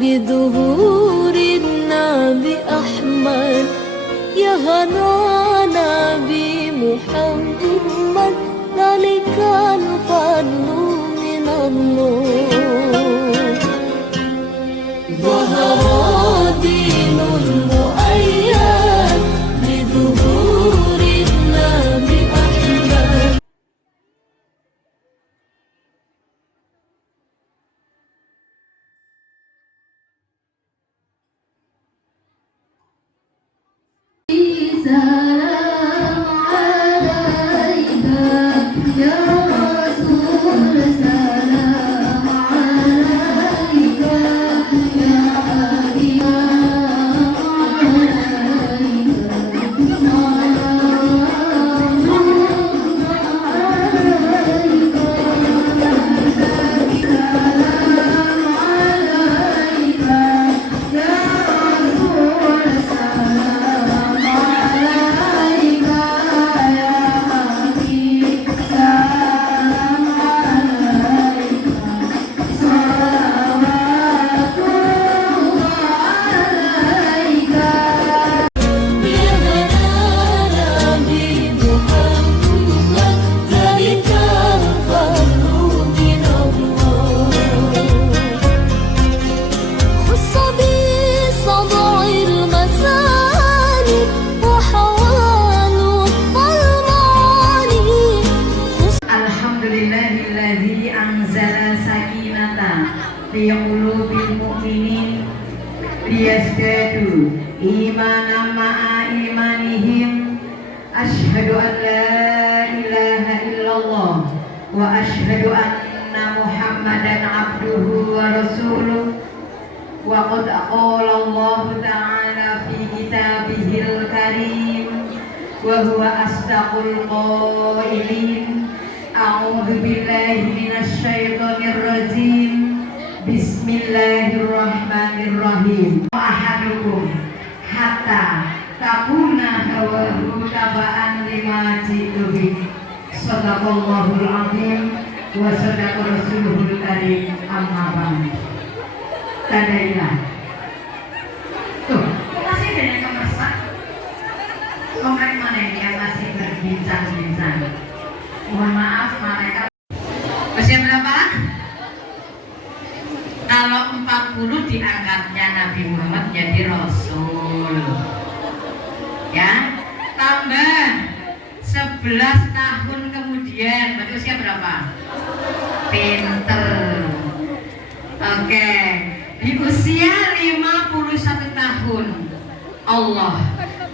بظهور النبي أحمد يا هنا نبي محمد ذلك الفضل من الله ظهر دين المؤيد بظهور النبي أحمد. سلام عليك يا رسول سلام عليك يا حبيب Alhamdulillahilladzi anzala sakinata fi qulubil mu'minin liyazdadu imanan ma'a imanihim. Asyhadu an la ilaha illallah wa asyhadu anna Muhammadan abduhu wa rasuluh. Wa qad qala Allah ta'ala fi kitabihil karim wa huwa asdaqul qailin. A'udzu billahi minasy syaithanir rajim. Bismillahirrahmanirrahim. Ahadukum hatta takuna hawahu taba'an lima jitu bi. Shadaqallahul azim wa sadaqa rasuluhul karim. Amma ba'd. Tadailah. Tuh, masih ada yang kemesak. Komplek mana ini yang masih berbincang-bincang? Mohon maaf mereka. Usia berapa? Kalau 40 diangkatnya Nabi Muhammad jadi Rasul. Ya, tambah 11 tahun kemudian berarti usia berapa? Pinter. Oke, di usia 51 tahun Allah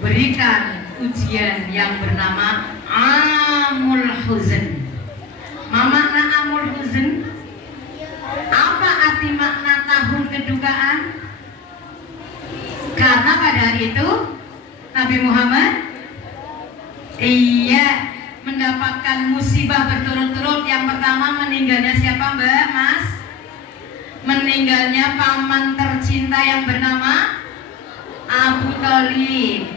berikan ujian yang bernama Amul Huzn. Makna Amul Huzn? Apa arti makna tahun kedukaan? Karena pada hari itu Nabi Muhammad mendapatkan musibah berturut-turut. Yang pertama meninggalnya siapa Mbak? Mas? Meninggalnya paman tercinta yang bernama Abu Thalib.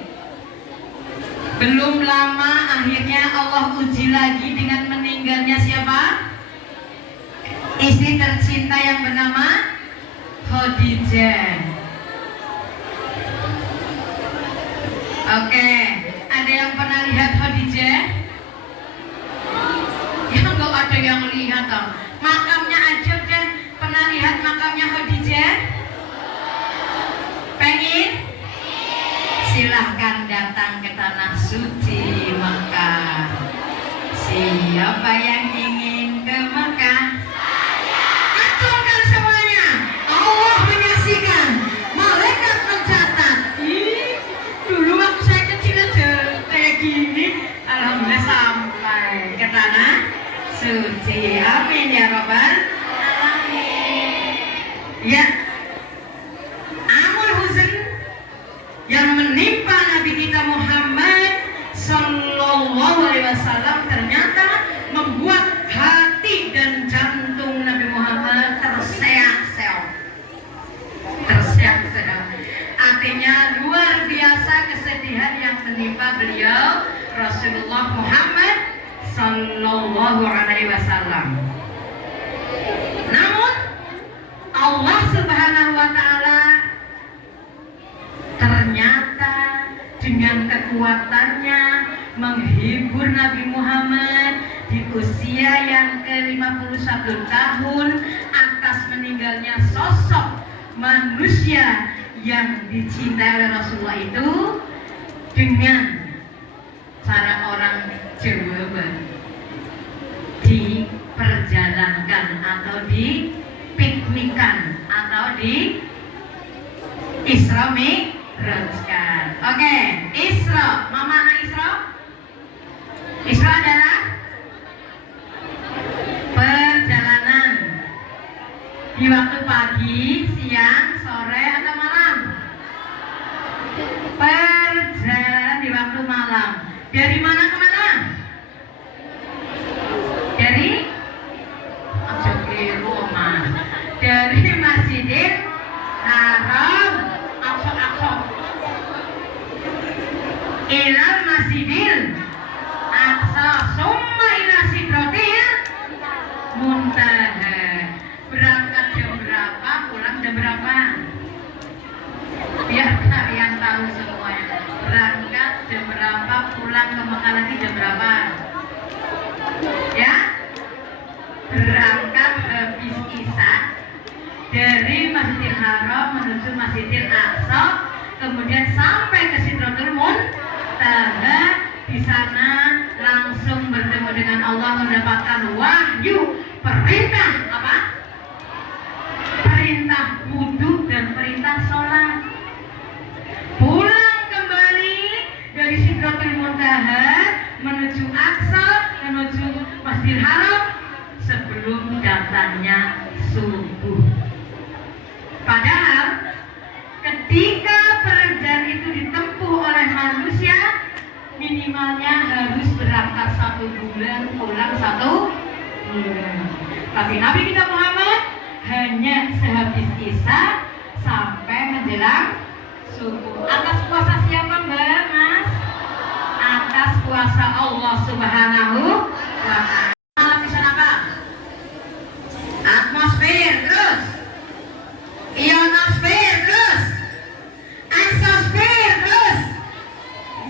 Belum lama akhirnya Allah uji lagi dengan meninggalnya siapa? Istri tercinta yang bernama Khadijah. Oke, ada yang pernah lihat Khadijah? Ya nggak ada yang lihat toh. Makamnya aja deh. Pernah lihat makamnya Khadijah? Pengen? Silahkan datang ke tanah suci Mekah. Siapa yang ingin ke Mekah? Aturkan semuanya. Allah menyaksikan, malaikat mencatat. Dulu waktu saya kecil aja kayak gini, alhamdulillah sampai ke tanah suci. Amin ya Rabbal alamin. Ya, Amul Huzn yang menimpa Nabi kita Muhammad Sallallahu Alaihi Wasallam ternyata membuat hati dan jantung Nabi Muhammad terseok-seok. Artinya luar biasa kesedihan yang menimpa beliau Rasulullah Muhammad Sallallahu Alaihi Wasallam. Namun Allah Subhanahu Wa Taala kekuatannya menghibur Nabi Muhammad di usia yang ke-51 tahun atas meninggalnya sosok manusia yang dicintai oleh Rasulullah itu dengan cara orang Jawa diperjalankan atau dipiknikan atau di Isra Mi'rajkan. Oke, Isra, mama anak Isra? Isra adalah perjalanan di waktu pagi, siang, sore atau malam? Perjalanan di waktu malam. Dari mana ke mana? Dari Aja keliru, Mas. Dari Masjidil Haram Aqsa ilal Masjidil Aqsa summa ila Sidratil Muntaha. Berangkat jam berapa, pulang jam berapa? Biar kalian tahu semuanya. Berangkat jam berapa, pulang ke Mekah lagi jam berapa? Ya? Berangkat habis Isya dari Masjidil Haram menuju Masjidil Aqsa, kemudian sampai ke Sidratul Muntaha. Di sana langsung bertemu dengan Allah, mendapatkan wahyu, perintah apa? Perintah wudhu dan perintah sholat. Pulang kembali dari Sidratul Muntaha menuju Aqsa, menuju Masjidil Haram sebelum datangnya subuh. Padahal ketika perjalanan itu ditempuh oleh manusia, minimalnya harus berangkat 1 bulan, pulang 1 bulan. Tapi Nabi kita Muhammad hanya sehabis Isya sampai menjelang subuh. Atas kuasa siapa, Mbak, Mas? Atas kuasa Allah Subhanahu wa Ta'ala. Lapisan apa? Atmosfer, terus ionosfer, terus exosfer, terus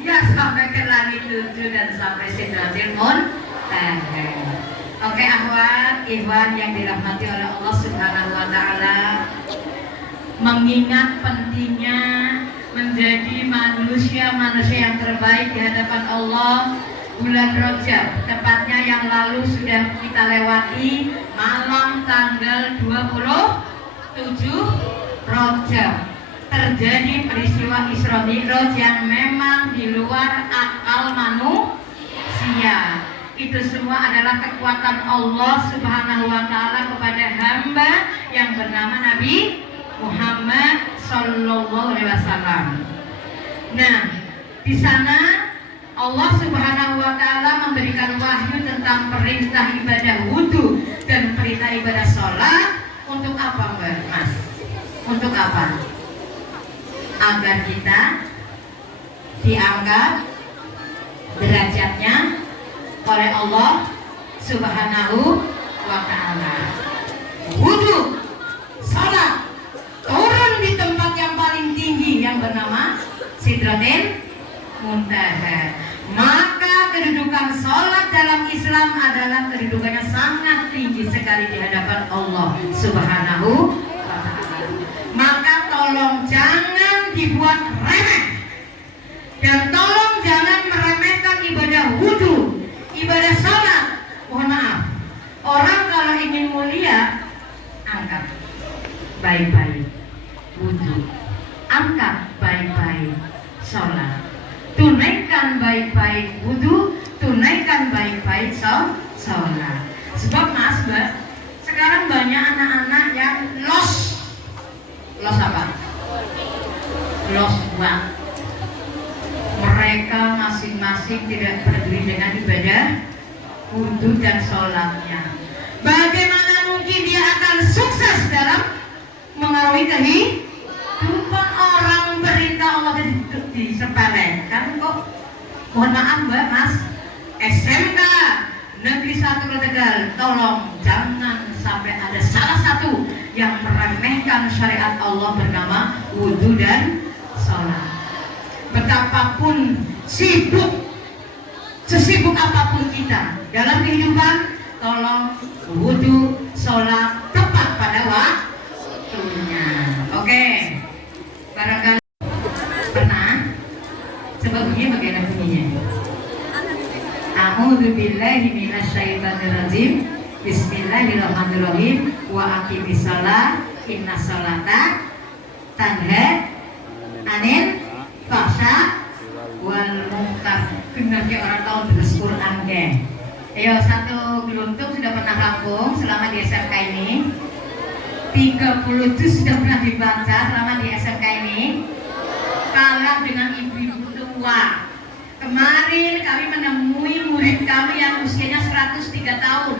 ya sampai ke langit 7 dan sampai Sidratil Muntaha. Oke, akhwat, ikhwan yang dirahmati oleh Allah Subhanahu wa Ta'ala, mengingat pentingnya menjadi manusia-manusia yang terbaik di hadapan Allah, bulan Rajab, tepatnya yang lalu sudah kita lewati, malam tanggal 27 Rajab terjadi peristiwa Isra Mi'raj yang memang di luar akal manusia. Itu semua adalah kekuatan Allah Subhanahu wa Ta'ala kepada hamba yang bernama Nabi Muhammad Sallallahu Alaihi Wasallam. Nah, di sana Allah Subhanahu wa Ta'ala memberikan wahyu tentang perintah ibadah wudhu dan perintah ibadah sholat. Untuk apa, Mbak, Mas? Untuk apa? Agar kita diangkat derajatnya oleh Allah Subhanahu wa Ta'ala. Wudhu, sholat, turun di tempat yang paling tinggi yang bernama Sidratil Muntaha. Maka kedudukan sholat dalam Islam adalah kedudukannya sangat tinggi sekali di hadapan Allah Subhanahu wa Ta'ala. Maka tolong jangan dibuat remeh, dan tolong jangan meremehkan ibadah wudhu, ibadah sholat. Mohon maaf, orang kalau ingin mulia, angkat baik-baik wudhu, angkat baik-baik sholat, tunaikan baik-baik wudhu, tunaikan baik-baik sholat. Sebab Mas, Mbak, sekarang banyak anak-anak yang lost apa? Lost uang. Mereka masing-masing tidak peduli dengan ibadah wudhu dan sholatnya. Bagaimana mungkin dia akan sukses dalam mengarungi kehidupan orang? Perintah Allah disepelekan kok. Mohon maaf, Mbak, Mas, SMK Negeri 1 Kota Tegal, tolong jangan sampai ada salah satu yang meremehkan syariat Allah bernama wudhu dan sholat. betapapun sibuk, sesibuk apapun kita dalam kehidupan, tolong wudhu, sholat tepat pada waktunya. Oke, barangkali pernah coba bunyi bagaimana bunyinya. A'udzubillahi minasyaitonirrajim. Bismillahirrahmanirrahim. Wa aqimis shalah inna sholata tanha anil fahsya wal munkar. Benar ya, orang tahu terus Quran ke. Ayo, satu geluntung sudah pernah rampung selama di SMK ini. 30 juz sudah pernah dibaca selama di SMK ini. Kalah dengan ibu-ibu tua. Kemarin kami menemui murid kami yang usianya 103 tahun.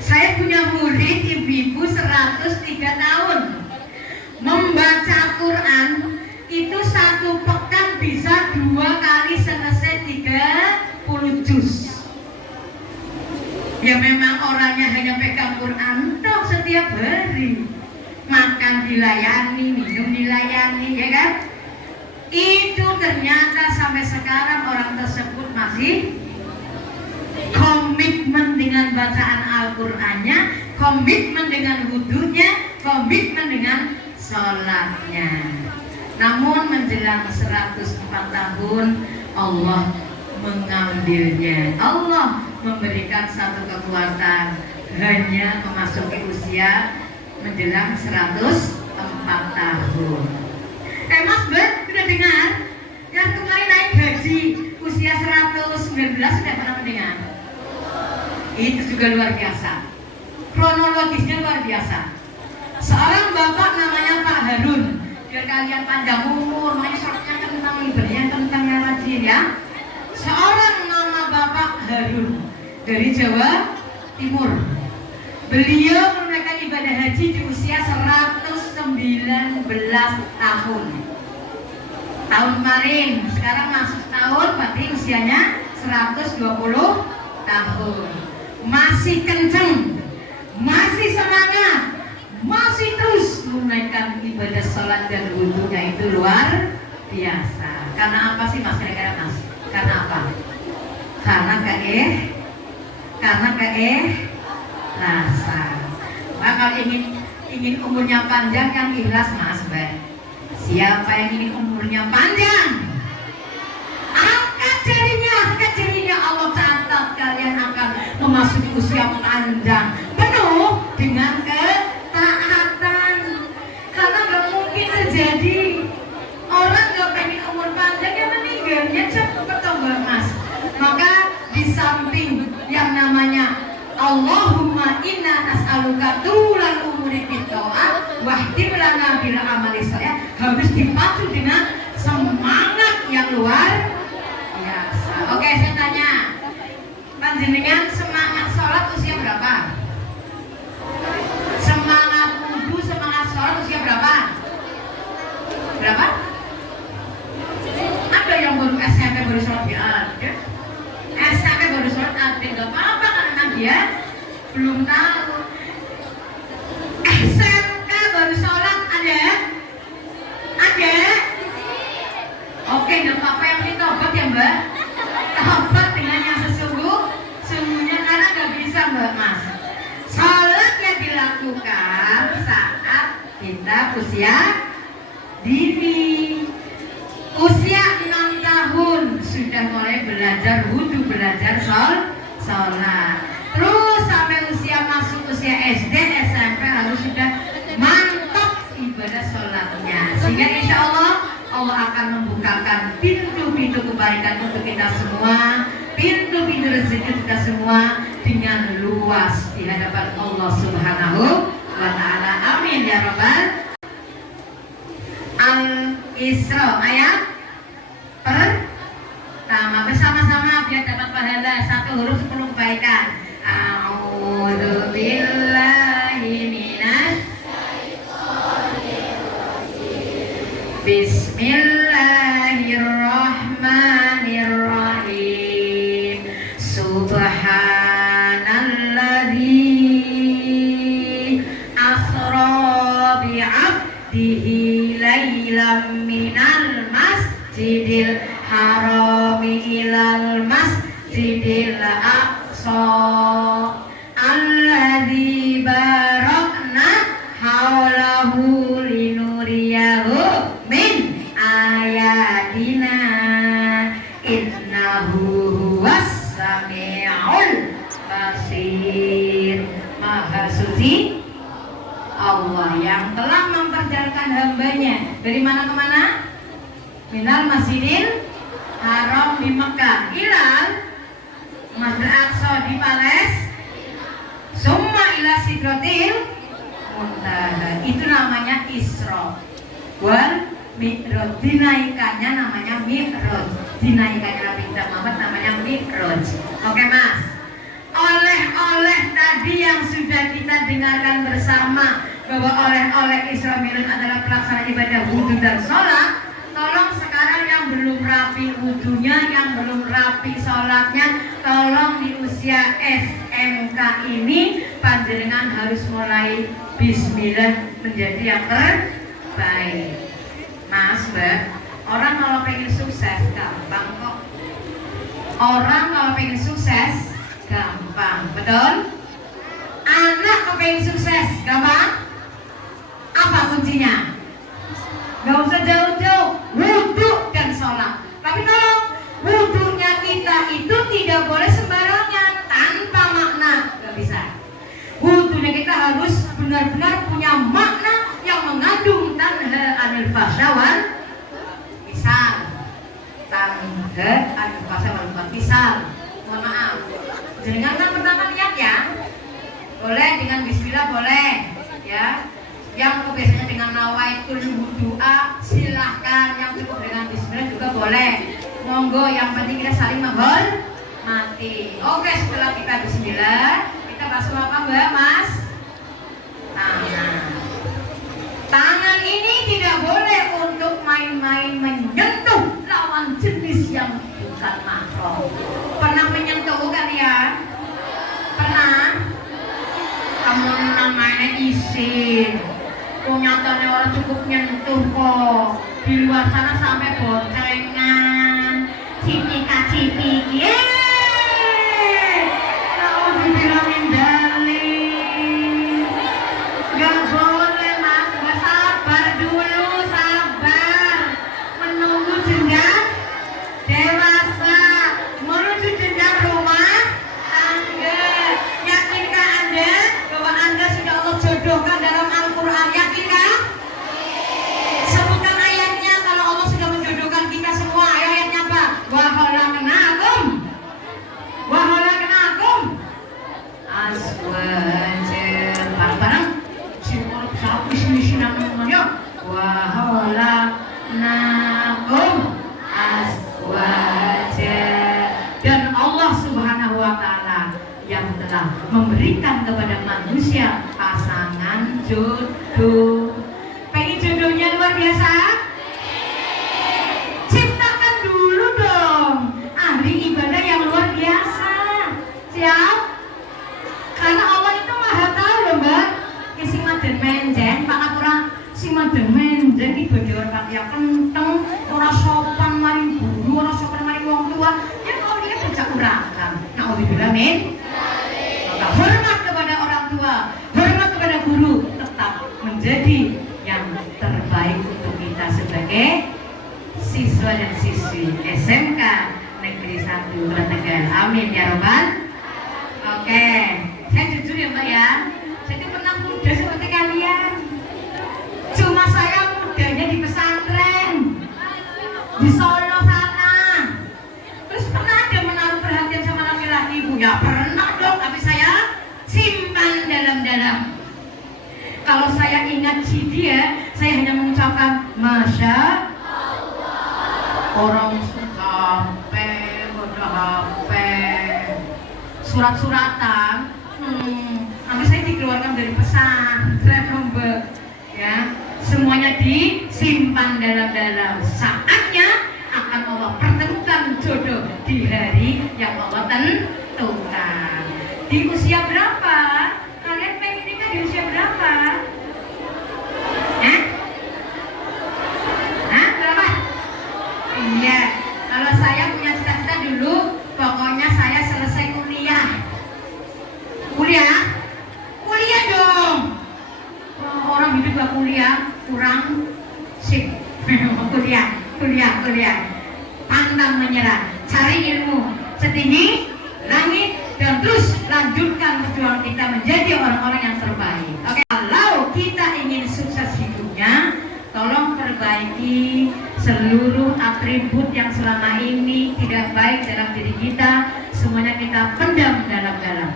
Saya punya murid ibu-ibu 103 tahun. Membaca Quran itu satu pekan bisa 2 kali selesai 30 juz. Ya memang orangnya hanya pegang Quran toh setiap hari. Makan dilayani, minum dilayani, ya kan? Itu ternyata sampai sekarang orang tersebut masih komitmen dengan bacaan Al-Qur'annya, komitmen dengan wudhunya, komitmen dengan sholatnya. Namun menjelang 104 tahun Allah mengambilnya. Allah memberikan satu kekuatan, hanya memasuki usia menjelang 104 tahun. Mas Ben, sudah dengar? Yang kemarin naik gaji usia 119 sudah pernah mendengar? Itu juga luar biasa. Kronologisnya luar biasa. Seorang bapak namanya Pak Harun. Biar kalian panjang umur, main shortnya tentang ibadah, tentang yang rajin ya. Seorang nama Bapak Harun dari Jawa Timur. Beliau menunaikan ibadah haji di usia 119 tahun. Tahun kemarin, sekarang masuk tahun, berarti usianya 120 tahun. Masih kenceng, masih semangat, masih terus menunaikan ibadah sholat dan wudhunya itu luar biasa. Karena apa sih Mas, kira-kira Mas? Karena apa? Karena rasa. Nah, kalau ingin umurnya panjang yang ikhlas Mas Ben. Siapa yang ingin umurnya panjang? Angkat jarinya, Allah catat kalian akan memasuki usia panjang penuh dengan ketaatan. Karena gak mungkin terjadi orang gak pengen umur panjang yang meninggalnya cepat tombak Mas. Maka di samping yang namanya Allahumma inna nas'aluka tulal umuri bitta'ah wahdim lana bil amali sholih, harus dipacu dengan semangat yang luar biasa. Oke, saya tanya, panjenengan semangat sholat usia berapa? Semangat wudhu, semangat sholat usia berapa? Berapa? Ada yang baru SMP baru sholat ya ada. SMP baru sholat ada, nggak apa-apa karena dia belum tahu. SMK baru sholat ada? Ada? Oke, nggak apa-apa, yang penting tobat ya Mbak. Tobat dengan yang sesungguhnya karena nggak bisa Mbak Mas. Sholat yang dilakukan saat kita usia dini. Usia 6 tahun sudah mulai belajar wudhu, belajar sholat. Terus sampai usia masuk usia SD, SMP lalu sudah mantap ibadah sholatnya. Sehingga insya Allah akan membukakan pintu-pintu kebaikan untuk kita semua, pintu-pintu rezeki kita semua dengan luas di hadapan Allah Subhanahu wa Ta'ala. Amin ya Rabbal. Al-Isra ayat pertama, bersama-sama biar dapat pahala. Satu huruf 10 kebaikan. A'udzu billahi minasy syaithanir rajim. Bismillahirrahmanirrahim. Subhanalladzi asra bi'abdihi lailam minal masjid masjidil harami ilal masjidil aqsa alladzi barakna haulahu linuriyahu min ayatina innahu huwas sami'ul basir. Maha suci Allah yang telah memperjalankan hambanya dari mana ke mana? Minal masjidil haram di Mekah ilal Masjidil Aqsa di Palestina summa ila sidratil muntaha. Itu namanya Isra wal Mi'raj. Dinaikannya namanya Mi'raj. Dinaikannya Nabi Muhammad namanya Mi'raj. Oke Mas. Oleh-oleh tadi yang sudah kita dengarkan bersama bahwa oleh-oleh Isra Mi'raj adalah pelaksanaan ibadah wudhu dan sholat. Tolong sekarang yang belum rapi wudhunya, yang belum rapi sholatnya, tolong di usia SMK ini panjenengan harus mulai bismillah menjadi yang terbaik. Mas, Mbak, orang kalau pengen sukses gampang kok. Orang kalau pengen sukses gampang, betul? Anak kepengen sukses gampang? Apa kuncinya? Gak usah jauh-jauh, wudhu dan sholat. Tapi tolong, wudhunya kita itu tidak boleh sembarangan, tanpa makna, gak bisa. Wudhunya kita harus benar-benar punya makna yang mengandung tanha anil fasyawal. Misal, tanha anil fasyawal misal. Mohon maaf, jangan kan pertama lihat ya. Boleh dengan bismillah boleh, ya. Yang biasanya dengan nawaitul wudu'a silahkan, yang cukup dengan bismillah juga boleh. Monggo, yang penting kita saling menghormati. Oke, setelah kita bismillah, kita basuh apa Mbak, Mas? Tangan. Tangan ini tidak boleh untuk main-main menyentuh lawan jenis yang bukan mahram. Pernah menyentuh kan ya? Pernah? Kamu namanya isin. Nyatanya orang cukup nyentuh kok. Di luar sana sampai boncengan, cipika-cipiki. Kalau dibilangin dalih, gak boleh Mas, gak sabar dulu, sabar. Menunggu jenjang dewasa, menuju jenjang rumah tangga. Yakinkah Anda bahwa Anda sudah Allah jodohkan dalam Al-Quran? Yakinkah? Sebutkan ayatnya kalau Allah sudah menjodohkan kita semua. Ayatnya apa? Wa khalaqnakum azwajan. Bareng-bareng siapa sapu sini namanya? Wa khalaqnakum azwajan. Dan Allah Subhanahu wa taala yang telah memberikan kepada manusia pasangan jodoh. Pengen jodohnya luar biasa? Ciptakan dulu dong ahli ibadah yang luar biasa. Siap? Karena Allah itu maha tahu loh Mbak. Ya si maden menjen, pangaturah si maden menjen ibadah orang kaya kenteng, orang sopan maring guru, orang sopan maring wong tua. Ya kalau ini bocah urakan. Nah, alhamdulillah min. Maka hormat kepada orang tua, hormat kepada guru tetap menjadi yang terbaik untuk kita sebagai siswa dan siswi SMK Negeri 1 Kota Tegal. Amin ya robbal. Oke, saya jujur ya Mbak ya, saya itu pernah muda seperti kalian. Cuma saya mudanya di pesantren di Solo sana. Terus pernah ada menaruh perhatian sama laki-laki Bu? Ya pernah dong, tapi saya simpan dalam-dalam. Kalau saya ingat si dia, saya hanya mengucapkan Masya Allah. Orang HP, udah HP, surat-suratan. Nanti saya dikeluarkan dari pesantren, Mbak. Ya, semuanya disimpan dalam-dalam. Saatnya akan Allah pertemukan jodoh di hari yang Allah tentukan. Di usia berapa? Kalian pengen nikah di usia berapa? Hah? Hah? Berapa? kuliah kurang sip. kuliah pantang menyerah, cari ilmu setinggi langit dan terus lanjutkan perjuangan kita menjadi orang-orang yang terbaik. Oke, kalau kita ingin sukses hidupnya, tolong perbaiki seluruh atribut yang selama ini tidak baik dalam diri kita, semuanya kita pendam dalam-dalam.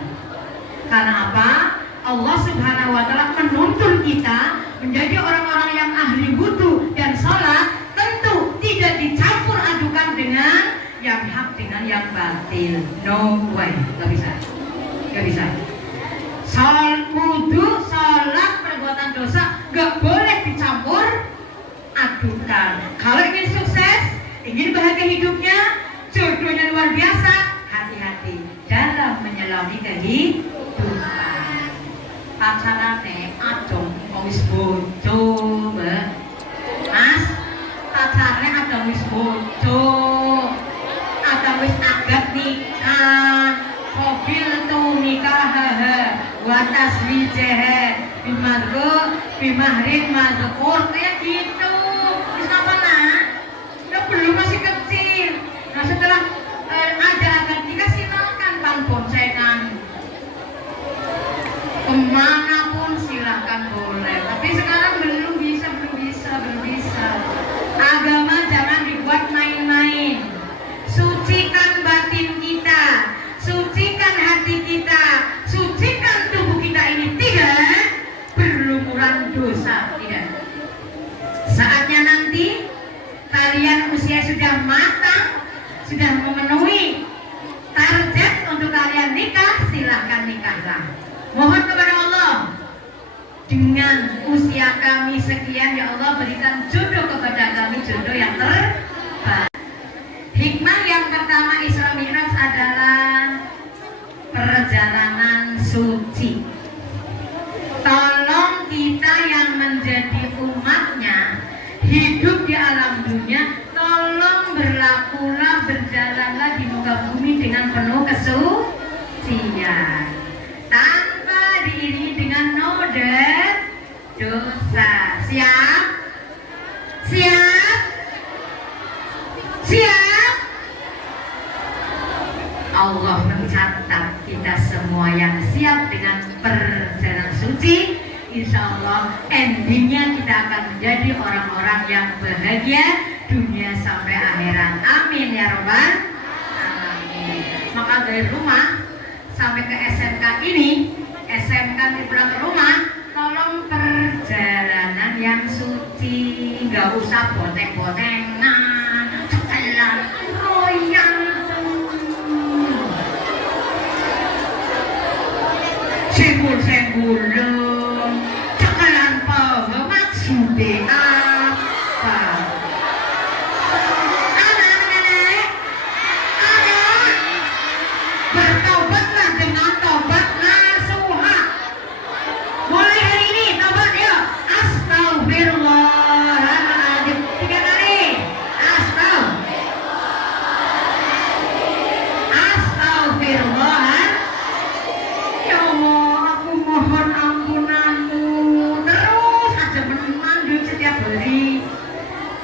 Karena apa? Allah Subhanahu wa Ta'ala menuntun kita menjadi orang-orang yang ahli wudu dan sholat, tentu tidak dicampur adukan dengan yang hak dengan yang batil. No way, nggak bisa. Wudu, sholat, perbuatan dosa nggak boleh dicampur adukan. Kalau ingin sukses, ingin bahagia hidupnya, jodohnya luar biasa, hati-hati dalam menyelami kehidupan. Pacarane adong wis bojo, Mbak. Mas, pacarane adong wis bojo. Adong wis agak nikah. Mobil tuh nikah watas wijeh bimahrin mazkur kayak gitu. Wis apa nak? Dia belum masih kecil. Nah setelah ada agak nikah silakan bang boncengan. Kemanapun silahkan boleh, tapi sekarang belum bisa. Agama jangan dibuat main-main. Sucikan batin kita, sucikan hati kita, sucikan tubuh kita ini, tidak berlumuran dosa, tidak. Saatnya nanti kalian usia sudah matang, sudah memenuhi target untuk kalian nikah, silahkan nikahlah. Mohon kepada Allah, dengan usia kami sekian, ya Allah berikan jodoh kepada kami, jodoh yang terbaik. Hikmah yang pertama Isra Mi'raj adalah perjalanan suci. Tolong kita yang menjadi umatnya, hidup di alam dunia, tolong berlakulah, berjalanlah di muka bumi dengan penuh kesucian, tanpa diiringi dengan noda dosa. Siap? Allah mencatat kita semua yang siap dengan perjalanan suci. Insya Allah endingnya kita akan menjadi orang-orang yang bahagia dunia sampai akhirat. Amin ya robbal alamin. Maka dari rumah sampai ke SMK ini, SMK pulang ke rumah, tolong perjalanan yang suci, nggak usah boteng-botengan, jalan royal, senggul-senggulun, jalan apa maksudnya apa? Bertobatlah dengan tobat nasuha. Mulai hari ini tobat ya. Astagfirullahaladzim 3 kali. Astagfirullahaladzim. Ya Allah, aku mohon ampunanmu. Terus aja menandung setiap hari.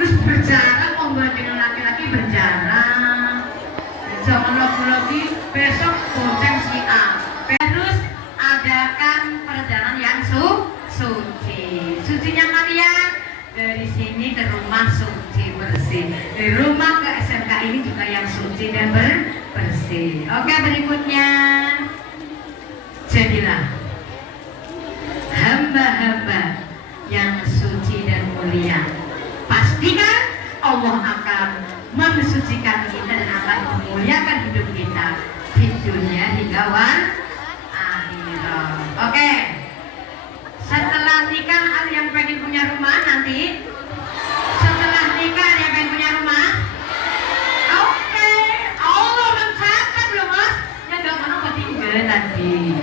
Terus berjarak, dengan laki-laki berjarak. Jangan lagi besok bonceng si A. Terus adakan perjalanan yang suci. Sucinya kalian dari sini ke rumah suci bersih. Dari rumah ke SMK ini juga yang suci dan bersih. Oke, berikutnya jadilah hamba-hamba yang suci dan mulia. Pastikan Allah akan mensucikan kita dan akan memuliakan hidup kita di dunia hingga akhirat. Oke. Setelah nikah ada yang pengen punya rumah nanti? Setelah nikah ada yang pengen punya rumah? Oke. Allah mencatat loh mas. Ya gak mana kok tinggal tadi.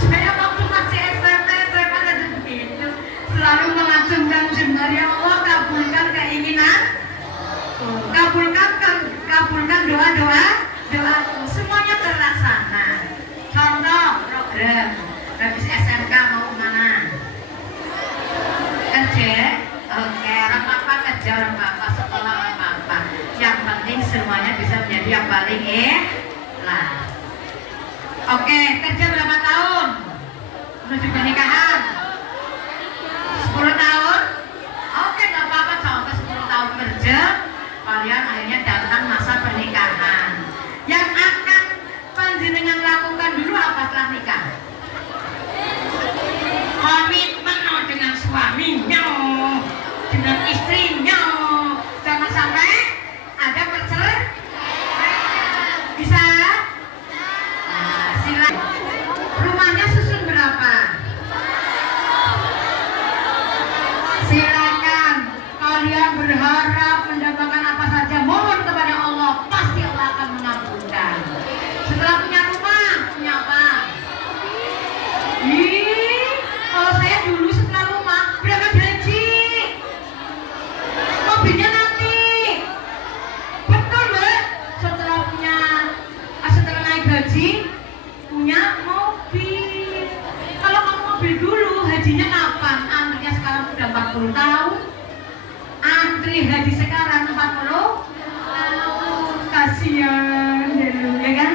Saya waktu masih SMP aja begitu. Selalu mengacungkan jemari, ya Allah kabulkan keinginan. Kabulkan doa-doaku, semuanya terlaksana. Contoh program habis SMK mau kemana? Cek. Oke, orang apa kerja, orang apa sekolah, orang apa. Yang penting semuanya bisa menjadi yang paling ikhlas. Oke, kerja berapa tahun? Menuju pernikahan? 10 tahun? Oke, nggak apa-apa, sampai 10 tahun kerja, kalian akhirnya datang masa pernikahan. Yang akan panjenengan lakukan dulu apa setelah nikah? Komitmen dengan suaminya, dengan istrinya, jangan sampai ada perceraian. Bisa? Nah, silakan. Rumahnya susun berapa? Silakan. Kalian berharap mendapatkan apa saja, mohon kepada Allah, pasti Allah akan mengabulkan. Setelah punya rumah, punya apa? Kalau saya dulu setelah rumah berangkat haji, mobilnya nanti. Betul Mbak. Setelah naik haji punya mobil. Kalau kamu mobil dulu, hajinya kapan? Antrinya sekarang sudah 40 tahun. Antri haji sekarang 40 tahun. Kasihan dulu, ya kan?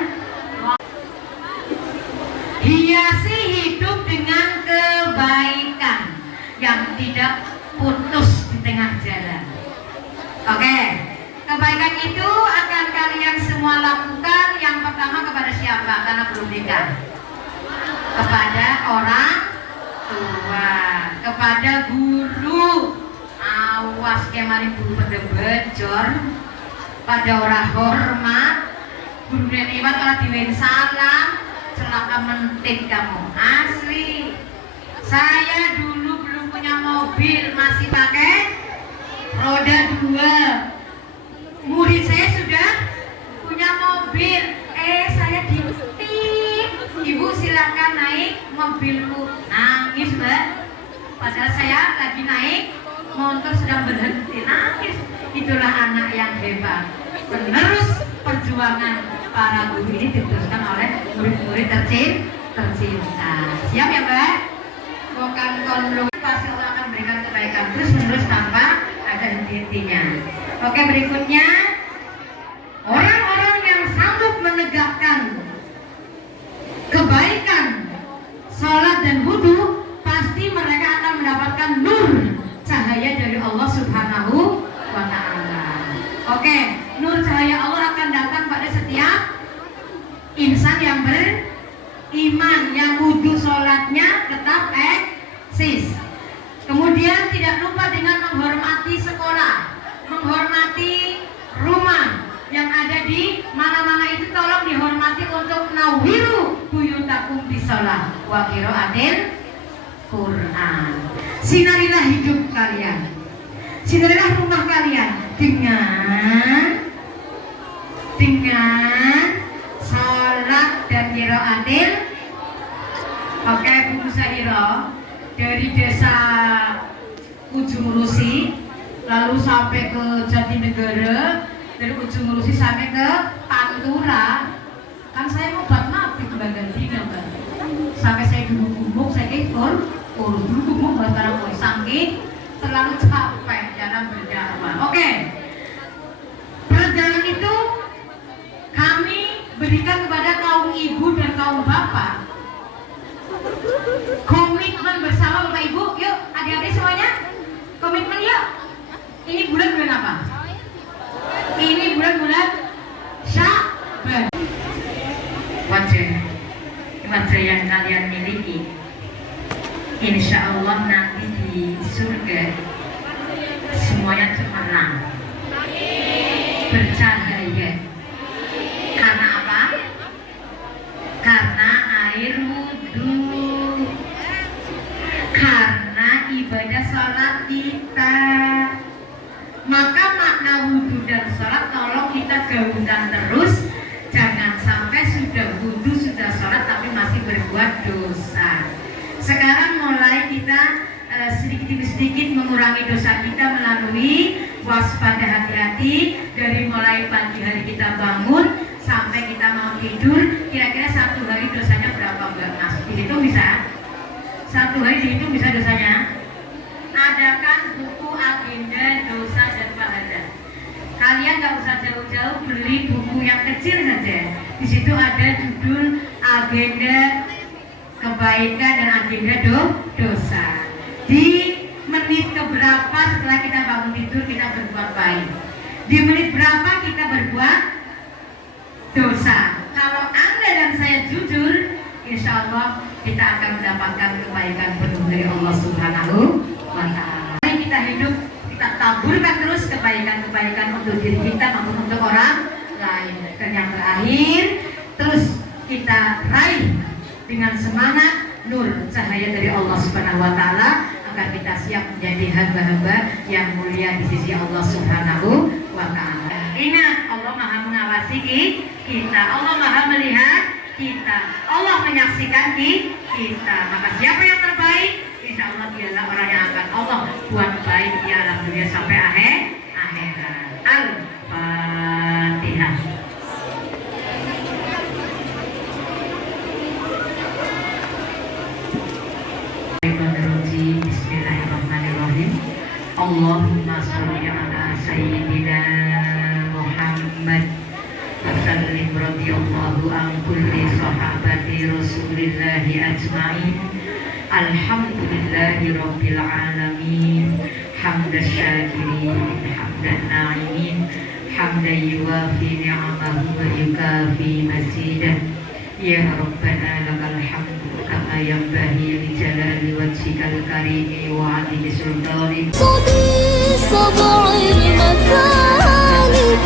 Hiasi hidup dengan kebaikan yang tidak putus di tengah jalan. Oke, kebaikan itu akan kalian semua lakukan. Yang pertama kepada siapa? Karena belum nikah. Kepada orang tua, kepada guru. Awas kemarin guru pada bejor, pada orang hormat. Guru lewat orang diwen salam. Celaka mentit kamu, asli. Saya dulu belum punya mobil, masih pakai roda 2. Murid saya sudah punya mobil. Saya dititip, ibu silakan naik mobilku. Nangis Mbak. Padahal saya lagi naik, motor sedang berhenti, nangis. Itulah anak yang hebat. Penerus perjuangan para guru ini diteruskan oleh murid-murid tercinta. Siap ya Mbak? Bukan konlu, pasti Allah akan berikan kebaikan terus menerus tanpa ada henti-hentinya. Oke, berikutnya orang-orang yang sanggup menegakkan kebaikan, sholat dan wudhu, pasti mereka akan mendapatkan nur cahaya dari Allah Subhanahu wa Ta'ala. Oke, nur cahaya Allah akan datang pada setiap insan yang beriman, yang wudhu sholatnya tetap eksis. Kemudian tidak lupa dengan menghormati sekolah, menghormati rumah yang ada di mana-mana itu, tolong dihormati untuk nawiru buyutakum bisolah wa qiraatil Quran. Sinarilah hidup kalian, sinarilah rumah kalian dengan sholat dan qiraatil. Oke, Bu Musahiro, dari desa Ujung Rusi lalu sampai ke Jatinegara, dari Ujung Rusi sampai ke Pantura. Kan saya mau buat mati ke Bagantinya Mbak. Sampai saya dulu gumuk, saya ikut dulu gumuk buat barang koi saking terlalu capek dalam berdakwah. Oke, perjalanan itu kami berikan kepada kaum ibu dan kaum bapak. Komitmen bersama Bapak Ibu, yuk adik-adik semuanya, komitmen yuk. Ini bulan apa? Ini bulan Sya'ban. Wajah yang kalian miliki, insya Allah nanti di surga semuanya cemerlang, bercahaya. Karena apa? Karena air wudhu, karena ibadah sholat kita. Maka makna wudhu dan sholat tolong kita gaungkan terus. Jangan sampai sudah wudhu, sudah sholat tapi masih berbuat dosa. Sekarang mulai kita sedikit demi sedikit mengurangi dosa kita melalui waspada, hati-hati. Dari mulai pagi hari kita bangun sampai kita mau tidur, kira-kira satu hari dosanya berapa Mbak Mas? Dihitung bisa? Satu hari dihitung bisa dosanya? Adakah nggak usah jauh-jauh, beli buku yang kecil saja. Di situ ada judul agenda kebaikan dan agenda dosa. Di menit keberapa setelah kita bangun tidur kita berbuat baik? Di menit berapa kita berbuat dosa? Kalau Anda dan saya jujur, insya Allah kita akan mendapatkan kebaikan penuh dari Allah Subhanahu wa Ta'ala. Mari kita hidup, kita taburkan terus kebaikan-kebaikan untuk diri kita maupun untuk orang lain. Dan yang terakhir, terus kita raih dengan semangat nur cahaya dari Allah Subhanahu wa Ta'ala agar kita siap menjadi hamba-hamba yang mulia di sisi Allah Subhanahu wa Ta'ala. Ingat, Allah Maha mengawasi kita, Allah Maha melihat kita, Allah menyaksikan kita. Maka siapa yang terbaik, insya Allah dialah orang yang akan Allah buat baik di alam dunia sampai akhirat. Al-Fatihah. Bismillahirrahmanirrahim. Allahumma sholli ala sayyidina Muhammad wa sallim radhiyallahu an kulli sahabati Rasulillahi ajma'in. Alhamdulillahi rabbil alamin. Hamdan syakirin, hamdan na'imin, hamdan yuwafi ni'amahu wa yukafi mazidah. Ya Rabbana lakal hamdu kama yanbaghi li jalali wajhikal karimi wa 'azimi sultanik. صدي صبع المثالب